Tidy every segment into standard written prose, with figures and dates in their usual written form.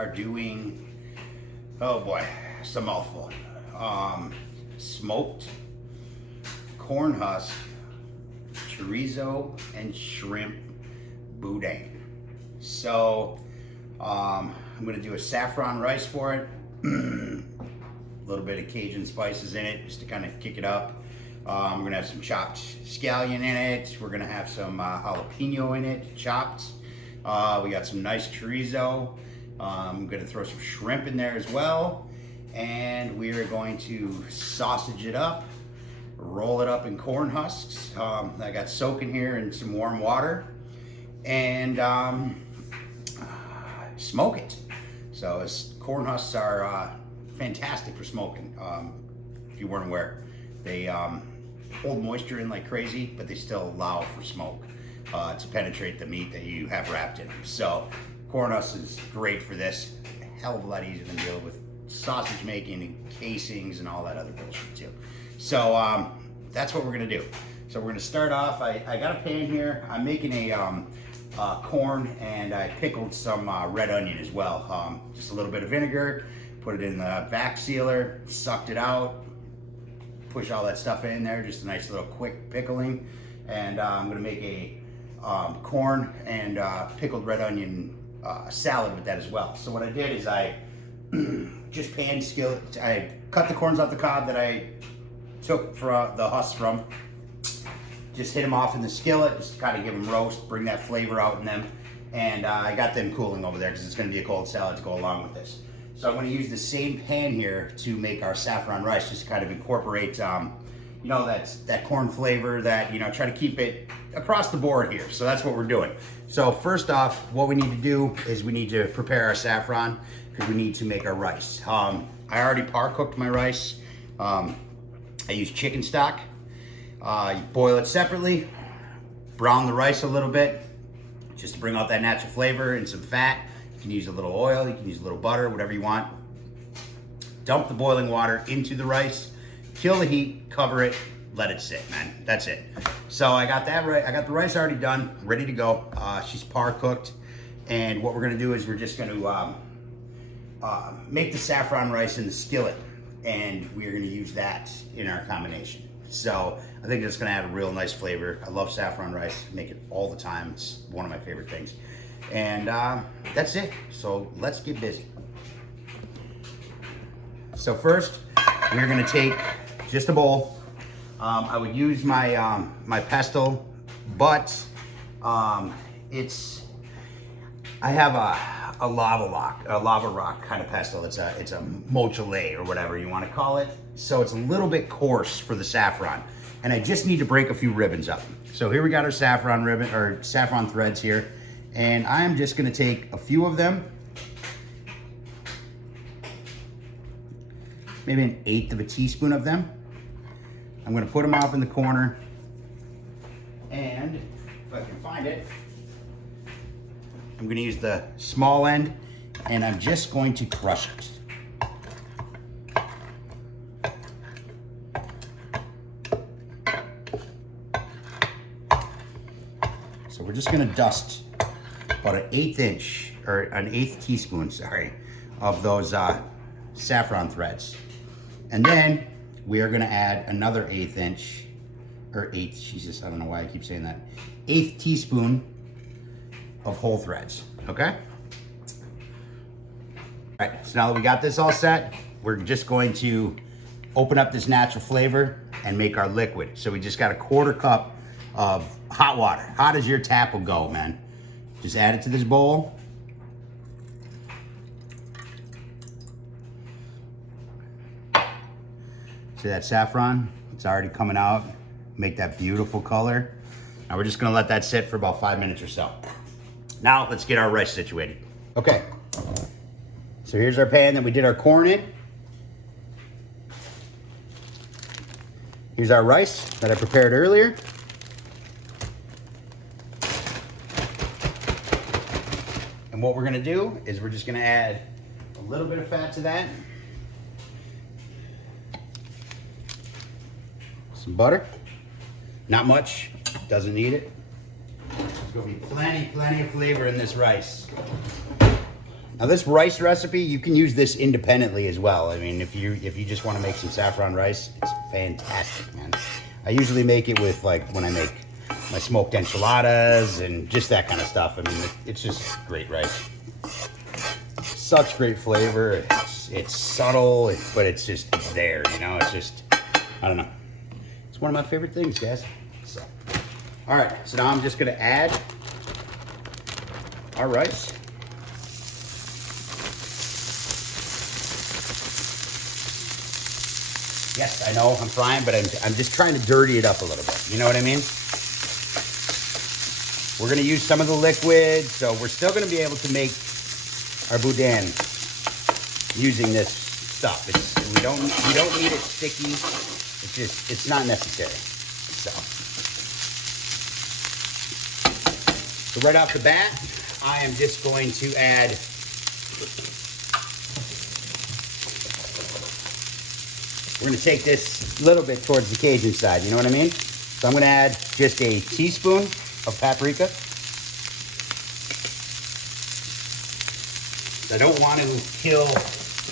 are doing, oh boy, it's a mouthful. Smoked corn husk, chorizo and shrimp boudin. So I'm gonna do a saffron rice for it. A little bit of Cajun spices in it just to kind of kick it up. We're gonna have some chopped scallion in it. We're gonna have some jalapeno in it, chopped. We got some nice chorizo. I'm gonna throw some shrimp in there as well. And we are going to sausage it up, roll it up in corn husks. I got soaking here in some warm water, and smoke it. So corn husks are fantastic for smoking. If you weren't aware, they hold moisture in like crazy, but they still allow for smoke to penetrate the meat that you have wrapped in them. So corn husks is great for this. A hell of a lot easier than dealing with sausage making and casings and all that other bullshit too. So that's what we're gonna do. So we're gonna start off. I got a pan here. I'm making a corn, and I pickled some red onion as well. Just a little bit of vinegar, put it in the vac sealer, sucked it out, push all that stuff in there, just a nice little quick pickling. And I'm gonna make a corn and pickled red onion salad with that as well. So what I did is I just pan skillet. I cut the corns off the cob that I took from the husks from. Just hit them off in the skillet, just to kind of give them roast, bring that flavor out in them. And I got them cooling over there because it's going to be a cold salad to go along with this. So I'm going to use the same pan here to make our saffron rice, just to kind of incorporate, you know, that corn flavor, that, you know, try to keep it across the board here. So that's what we're doing. So first off, what we need to do is we need to prepare our saffron, because we need to make our rice. I already par cooked my rice. I use chicken stock. You boil it separately, brown the rice a little bit, just to bring out that natural flavor and some fat. You can use a little oil, you can use a little butter, whatever you want. Dump the boiling water into the rice, kill the heat, cover it, let it sit, man. That's it. So I got that right. I got the rice already done, ready to go. She's par cooked. And what we're gonna do is we're just gonna make the saffron rice in the skillet, and we're gonna use that in our combination. So I think it's gonna add a real nice flavor. I love saffron rice, make it all the time. It's one of my favorite things. And that's it. So let's get busy. So first, we're gonna take just a bowl. I would use my my pestle, but I have a lava rock kind of pestle. It's a mochile or whatever you want to call it. So it's a little bit coarse for the saffron, and I just need to break a few ribbons up. So here we got our saffron ribbon, or saffron threads here, and I'm just going to take a few of them, maybe 1/8 of a teaspoon of them. I'm going to put them off in the corner, and if I can find it, I'm going to use the small end, and I'm just going to crush it. So we're just going to dust about an 1/8 inch, or an 1/8 teaspoon, sorry, of those saffron threads. And then we are going to add another 1/8 inch, or 1/8, Jesus, I don't know why I keep saying that, 1/8 teaspoon of whole threads, okay? All right, so now that we got this all set, we're just going to open up this natural flavor and make our liquid. So we just got a 1/4 cup of hot water. Hot as your tap will go, man. Just add it to this bowl. See that saffron? It's already coming out. Make that beautiful color. Now we're just gonna let that sit for about 5 minutes or so. Now let's get our rice situated. Okay, so here's our pan that we did our corn in. Here's our rice that I prepared earlier. And what we're gonna do is we're just gonna add a little bit of fat to that. Some butter. Not much, doesn't need it. There's gonna be plenty of flavor in this rice. Now this rice recipe, you can use this independently as well. I mean, if you just want to make some saffron rice, it's fantastic, man. I usually make it with, like, when I make my smoked enchiladas and just that kind of stuff. I mean, it's just great rice. Such great flavor. It's subtle, but it's there, you know? It's just, I don't know. It's one of my favorite things, guys. So, all right, so now I'm just gonna add our rice. Yes, I know I'm frying, but I'm just trying to dirty it up a little bit. You know what I mean? We're gonna use some of the liquid, so we're still gonna be able to make our boudin using this stuff. We don't need it sticky. It's not necessary. So right off the bat, I am just going to add we're going to take this a little bit towards the Cajun side, you know what I mean? So I'm going to add just a teaspoon of paprika. I don't want to kill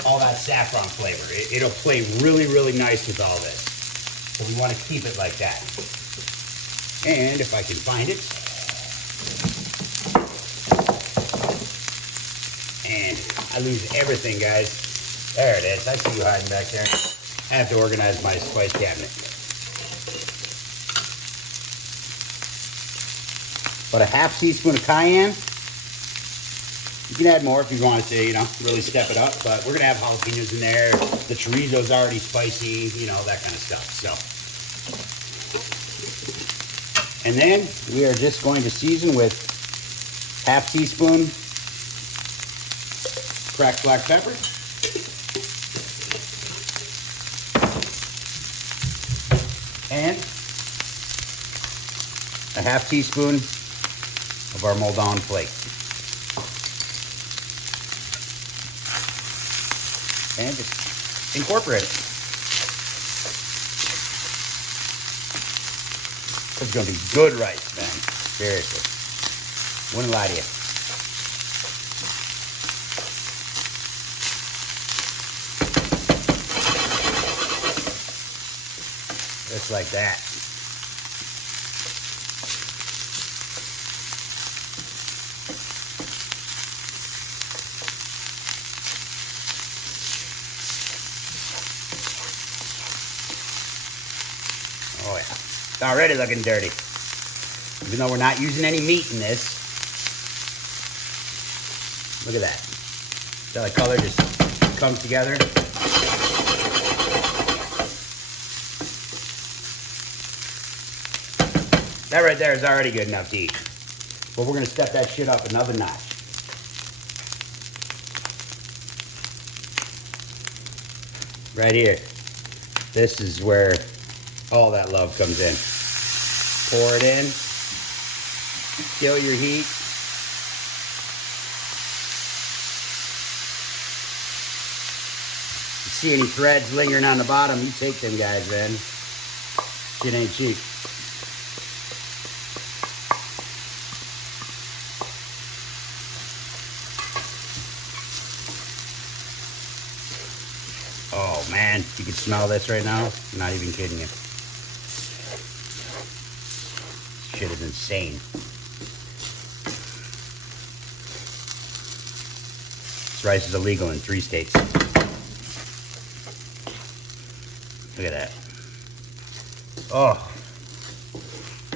all that saffron flavor. It'll play really, really nice with all this. So we want to keep it like that. And if I can find it. And I lose everything, guys. There it is. I see you hiding back there. I have to organize my spice cabinet. About a half teaspoon of cayenne. You can add more if you want to, you know, really step it up. But we're going to have jalapenos in there. The chorizo's already spicy, you know, that kind of stuff. So, and then we are just going to season with half teaspoon cracked black pepper. And a half teaspoon of our Maldon flakes. And just incorporate it. It's gonna be good rice, man. Seriously. Wouldn't lie to you. Just like that. Oh yeah, it's already looking dirty. Even though we're not using any meat in this. Look at that. So the color just comes together. That right there is already good enough to eat. But we're gonna step that shit up another notch. Right here. This is where all that love comes in. Pour it in. Kill your heat. You see any threads lingering on the bottom, you take them guys, man. Shit ain't cheap. Oh man, you can smell this right now. I'm not even kidding you. Shit is insane. This rice is illegal in 3 states. Look at that. Oh,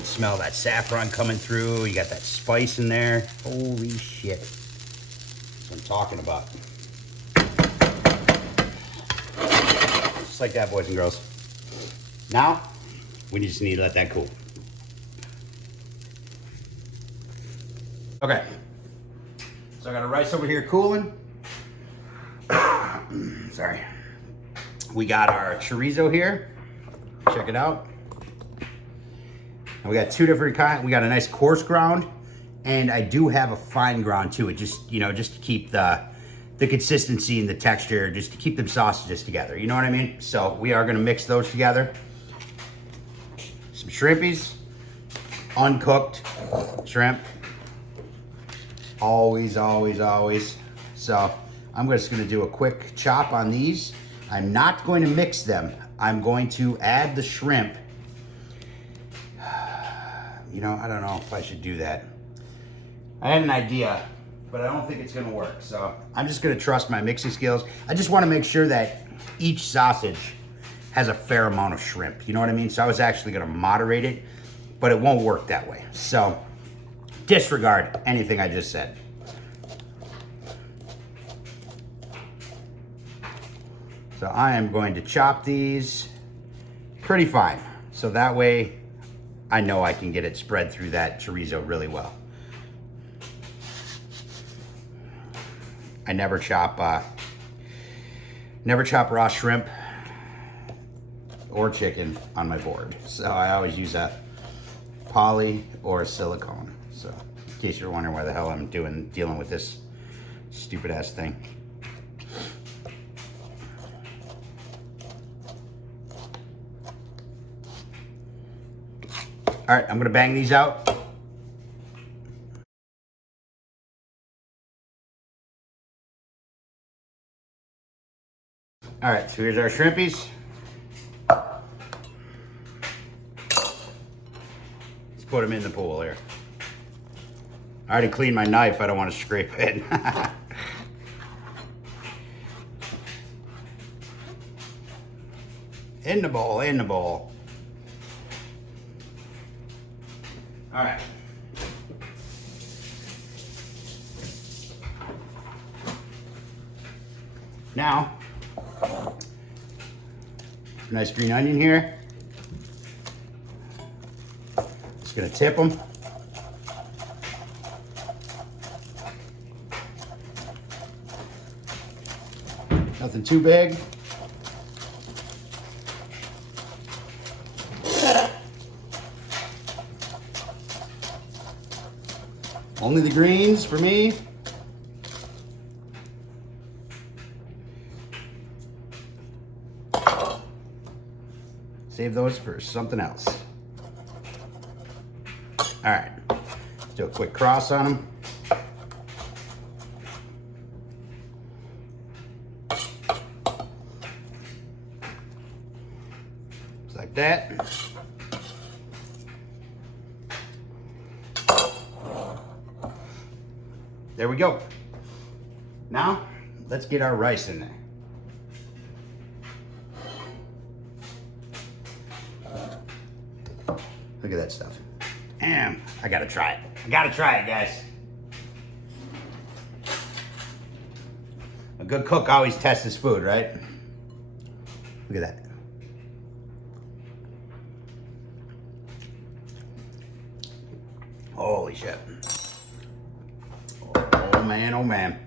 smell that saffron coming through. You got that spice in there. Holy shit. That's what I'm talking about. Just like that, boys and girls. Now, we just need to let that cool. Okay. So I got a rice over here cooling. Sorry. We got our chorizo here. Check it out. And we got 2 different kinds. We got a nice coarse ground, and I do have a fine ground too. It just, you know, just to keep the consistency and the texture, just to keep them sausages together. You know what I mean? So we are gonna mix those together. Some shrimpies, uncooked shrimp. Always, always, always So I'm just gonna do a quick chop on these. I'm not going to mix them. I'm going to add the shrimp. You know, I don't know if I should do that. I had an idea, but I don't think it's gonna work. So I'm just gonna trust my mixing skills. I just wanna make sure that each sausage has a fair amount of shrimp. You know what I mean? So I was actually gonna moderate it, but it won't work that way. So disregard anything I just said. So I am going to chop these pretty fine. So that way I know I can get it spread through that chorizo really well. I never chop raw shrimp or chicken on my board. So I always use a poly or a silicone. So in case you're wondering why the hell I'm dealing with this stupid ass thing. All right, I'm gonna bang these out. All right, so here's our shrimpies. Let's put them in the pool here. I already cleaned my knife, I don't want to scrape it. In the bowl, in the bowl. All right. Now, nice green onion here. Just gonna tip them. Nothing too big. Only the greens for me. Save those for something else. All right, let's do a quick cross on them. Just like that. There we go. Now, let's get our rice in there. Look at that stuff. Damn, I gotta try it. I gotta try it, guys. A good cook always tests his food, right? Look at that. Holy shit. Oh man, oh man.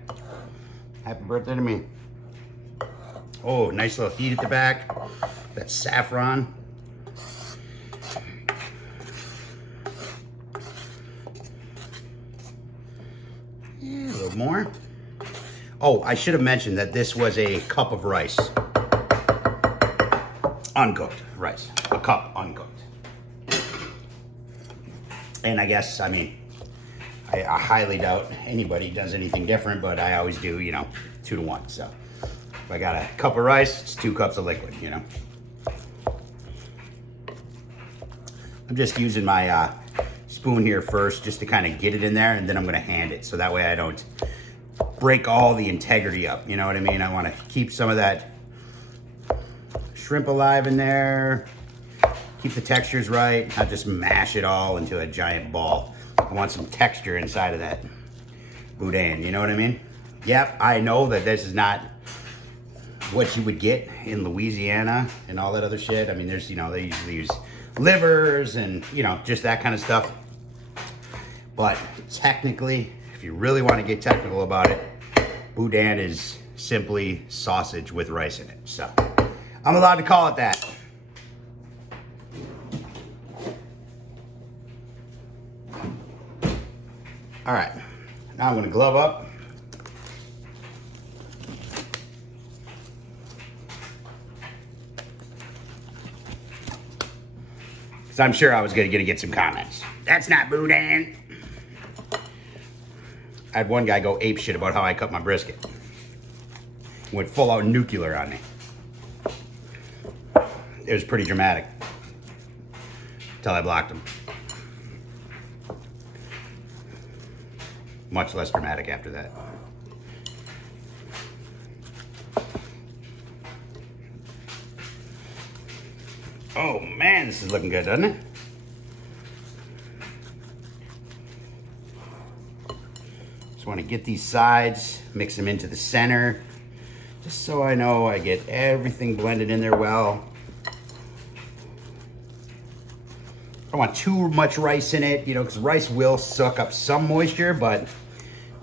Happy birthday to me. Oh, nice little heat at the back. That saffron. Yeah, a little more. Oh, I should have mentioned that this was a cup of rice. Uncooked rice. A cup uncooked. And I guess, I mean, I highly doubt anybody does anything different, but I always do, you know, 2 to 1. So if I got a cup of rice, it's 2 cups of liquid, you know. I'm just using my spoon here first just to kind of get it in there, and then I'm going to hand it. So that way I don't break all the integrity up, you know what I mean? I want to keep some of that shrimp alive in there. Keep the textures right, not just mash it all into a giant ball. I want some texture inside of that boudin, you know what I mean? Yep, I know that this is not what you would get in Louisiana and all that other shit. I mean, there's, you know, they usually use livers and, you know, just that kind of stuff. But technically, if you really want to get technical about it, boudin is simply sausage with rice in it. So I'm allowed to call it that. All right, now I'm gonna glove up. Because I'm sure I was gonna get some comments. That's not boudin. I had one guy go ape shit about how I cut my brisket. Went full out nuclear on me. It was pretty dramatic. Until I blocked him. Much less dramatic after that. Oh man, this is looking good, doesn't it? Just want to get these sides, mix them into the center, just so I know I get everything blended in there well. I don't want too much rice in it, you know, because rice will suck up some moisture, but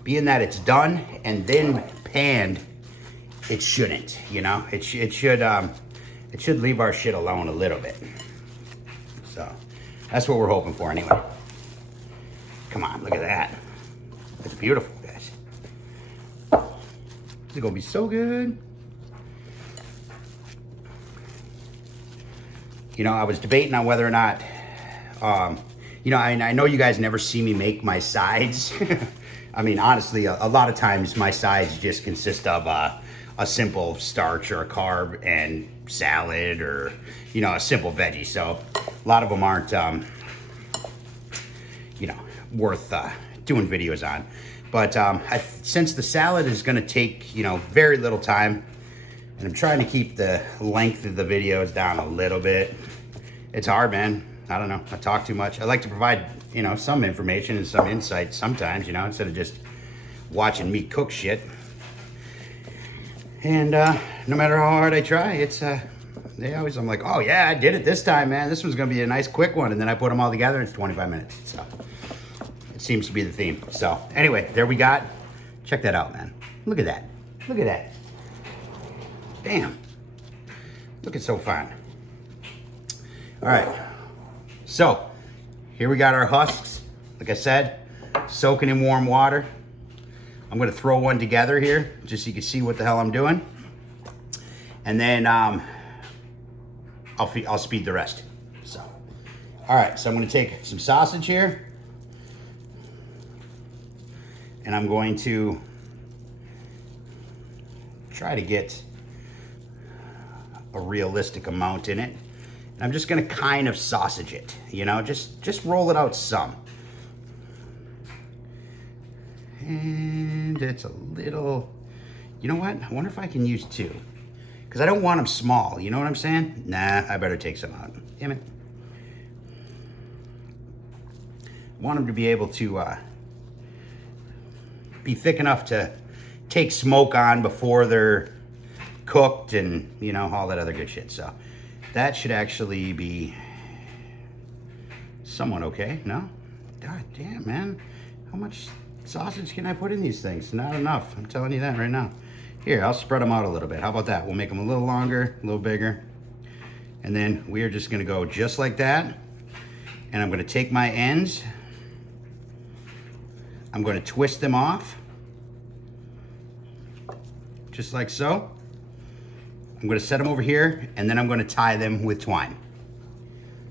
being that it's done and then panned, it shouldn't, you know? It should leave our shit alone a little bit. So that's what we're hoping for anyway. Come on, look at that. It's beautiful, guys. It's gonna be so good. You know, I was debating on whether or not, you know, I know you guys never see me make my sides. I mean, honestly, a lot of times my sides just consist of a simple starch or a carb and salad, or, you know, a simple veggie. So a lot of them aren't, you know, worth doing videos on. But since the salad is going to take, you know, very little time, and I'm trying to keep the length of the videos down a little bit. It's hard, man. I don't know. I talk too much. I like to provide, you know, some information and some insight sometimes, you know, instead of just watching me cook shit. And no matter how hard I try, it's, I'm like, oh yeah, I did it this time, man. This one's gonna be a nice quick one. And then I put them all together and it's 25 minutes. So it seems to be the theme. So anyway, there we got. Check that out, man. Look at that. Look at that. Damn. Looking so fine. All right. So here we got our husks. Like I said, soaking in warm water. I'm gonna throw one together here, just so you can see what the hell I'm doing. And then I'll speed the rest. So, all right, so I'm gonna take some sausage here. And I'm going to try to get a realistic amount in it. And I'm just gonna kind of sausage it, you know, just roll it out some. And it's a little, you know what? I wonder if I can use two. Because I don't want them small, you know what I'm saying? Nah, I better take some out. Damn it. I want them to be able to be thick enough to take smoke on before they're cooked and, you know, all that other good shit. So that should actually be somewhat okay, no? God damn, man. How much sausage can I put in these things? Not enough. I'm telling you that right now. Here, I'll spread them out a little bit. How about that? We'll make them a little longer, a little bigger. And then we are just gonna go just like that. And I'm gonna take my ends. I'm gonna twist them off. Just like so. I'm gonna set them over here, and then I'm gonna tie them with twine.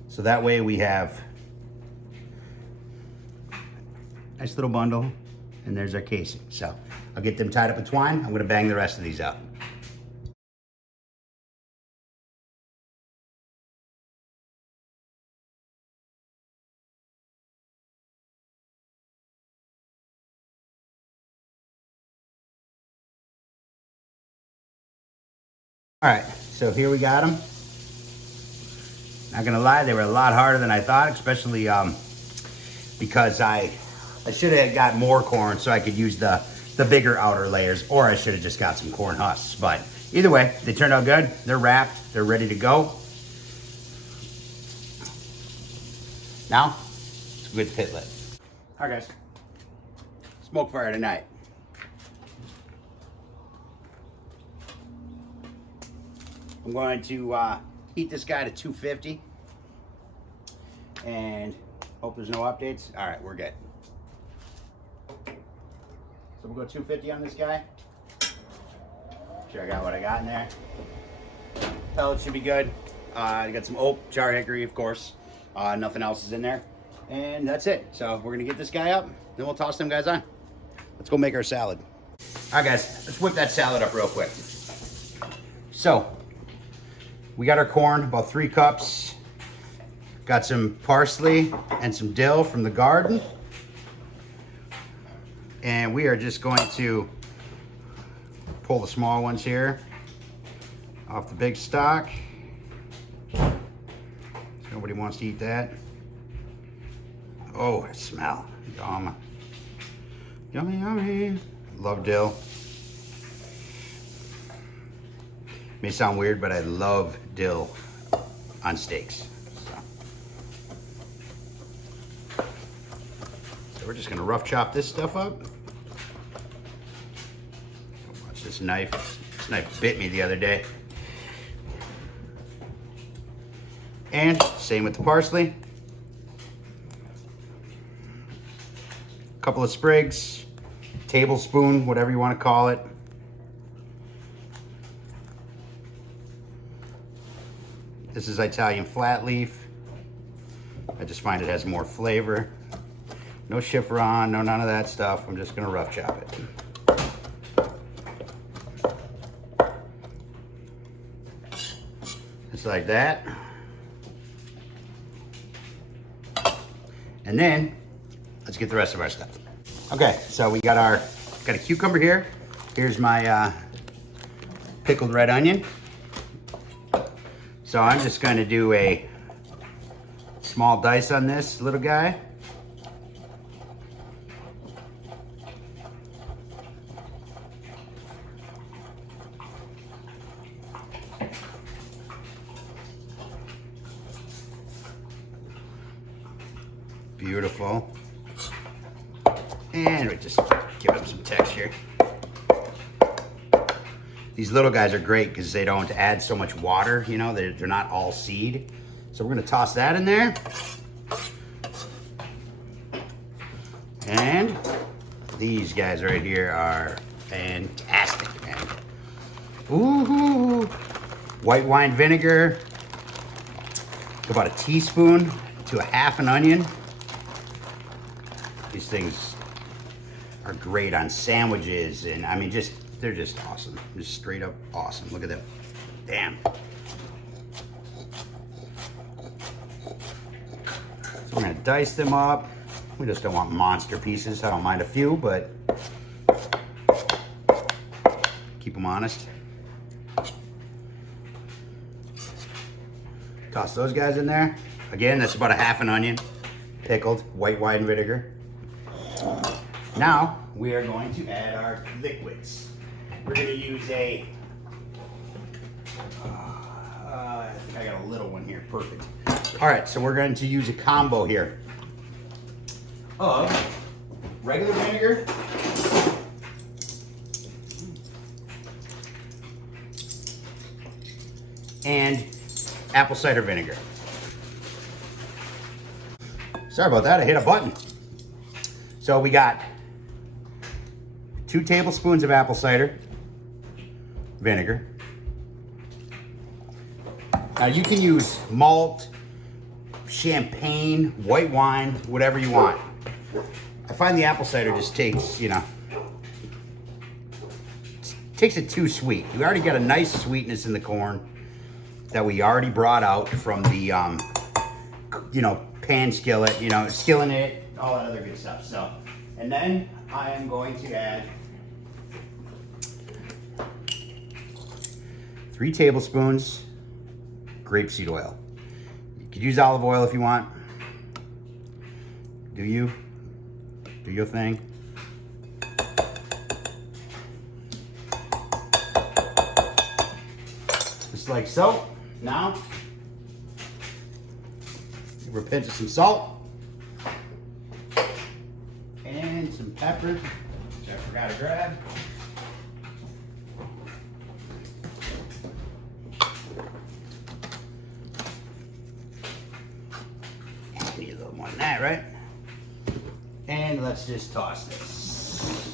So that way we have a nice little bundle, and there's our casing. So I'll get them tied up with twine. I'm gonna bang the rest of these up. All right, so here we got them. Not gonna lie, they were a lot harder than I thought, especially because I should have got more corn so I could use the bigger outer layers, or I should have just got some corn husks. But either way, they turned out good. They're wrapped, they're ready to go. Now, let's go get the pit lit. All right, guys, SmokeFire tonight. I'm going to heat this guy to 250 and hope there's no updates. All right, we're good. So we'll go 250 on this guy. Sure, I got what I got in there. Pellet should be good. I got some oak, char hickory, of course. Nothing else is in there. And that's it. So we're gonna get this guy up, then we'll toss them guys on. let's go make our salad. All right, guys, let's whip that salad up real quick. So, we got our corn, about 3 cups. Got some parsley and some dill from the garden. And we are just going to pull the small ones here off the big stock. Nobody wants to eat that. Oh, I smell. Yum. Yummy, yummy. Love dill. May sound weird, but I love dill on steaks. So we're just gonna rough chop this stuff up. Watch this knife. This knife bit me the other day. And same with the parsley. A couple of sprigs, tablespoon, whatever you want to call it. This is Italian flat leaf. I just find it has more flavor. No chiffon, no none of that stuff. I'm just gonna rough chop it. Just like that. And then, let's get the rest of our stuff. Okay, so we got a cucumber here. Here's my pickled red onion. So I'm just gonna do a small dice on this little guy. Beautiful. And we just give them some texture. These little guys are great because they don't add so much water, you know, they're not all seed. So we're gonna toss that in there. And these guys right here are fantastic, man. Ooh, white wine vinegar, about a teaspoon to a half an onion. These things are great on sandwiches, and I mean, they're just awesome. Just straight up awesome. Look at them. Damn. So we're gonna dice them up. We just don't want monster pieces. I don't mind a few, but keep them honest. Toss those guys in there. Again, that's about a half an onion, pickled, white wine vinegar. Now, we are going to add our liquids. We're gonna use I think I got a little one here, perfect. All right, so we're going to use a combo here of regular vinegar and apple cider vinegar. Sorry about that, I hit a button. So we got 2 tablespoons of apple cider vinegar. Now you can use malt, champagne, white wine, whatever you want. I find the apple cider just takes, you know, takes it too sweet. We already got a nice sweetness in the corn that we already brought out from the, you know, pan skillet, you know, skilling it, all that other good stuff. So, and then I am going to add 3 tablespoons grapeseed oil. You could use olive oil if you want. Do you? Do your thing. Just like so. Now, give her a pinch of some salt and some pepper, which I forgot to grab. Need a little more than that, right? And let's just toss this.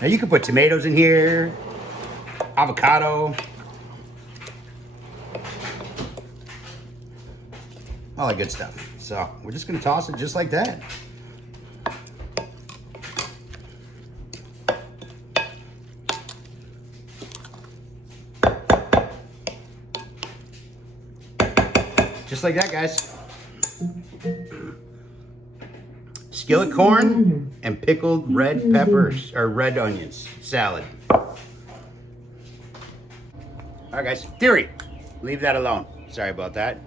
Now you can put tomatoes in here, avocado. all that good stuff. So we're just gonna toss it just like that. Just like that, guys. Skillet corn and pickled red peppers, or red onions salad. All right, guys, theory, leave that alone. Sorry about that.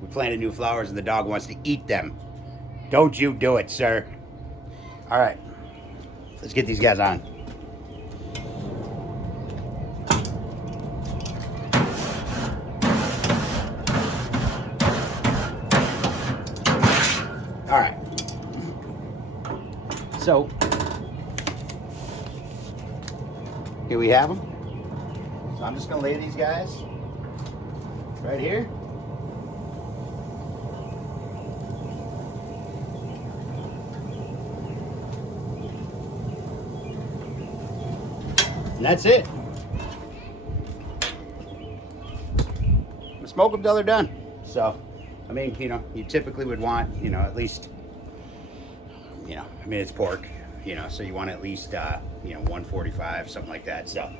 We planted new flowers and the dog wants to eat them. Don't you do it, sir. All right, let's get these guys on. All right. So, here we have them. So I'm just gonna lay these guys right here. And that's it. I'm gonna smoke them till they're done. So, I mean, you know, you typically would want, you know, at least, you know, I mean, it's pork, you know, so you want at least, you know, 145, something like that. So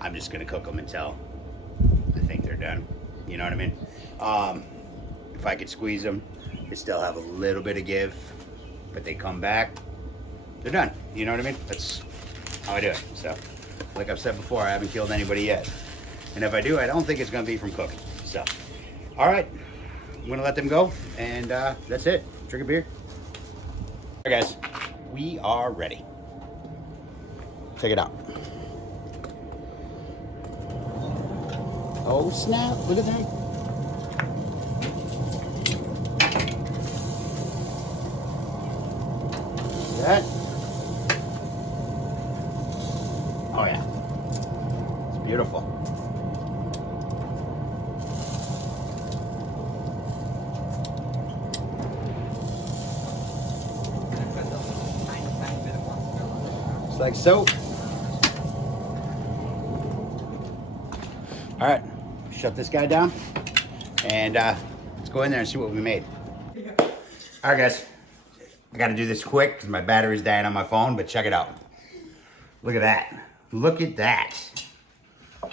I'm just gonna cook them until I think they're done. You know what I mean? If I could squeeze them, they still have a little bit of give, but they come back, they're done. You know what I mean? That's how I do it. So, like I've said before, I haven't killed anybody yet. And if I do, I don't think it's gonna be from cooking. So, all right, I'm gonna let them go, and that's it. Drink a beer. All right, guys, we are ready. Check it out. Oh snap, look at that. That. Oh yeah, it's beautiful. Just like so. All right, shut this guy down, and let's go in there and see what we made. All right, guys, I got to do this quick because my battery's dying on my phone, but check it out. Look at that. Look at that. I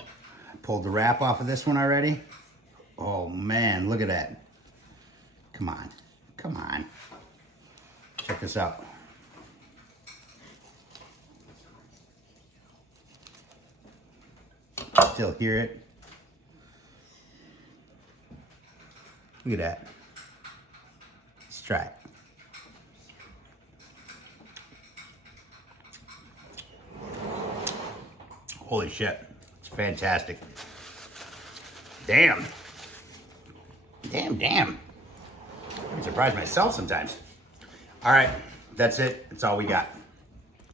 pulled the wrap off of this one already. Oh man, look at that. Come on, come on. Check this out. Still hear it. Look at that. Let's try it. Holy shit, it's fantastic. Damn. Damn. I'm surprised myself sometimes. All right, that's it. That's all we got.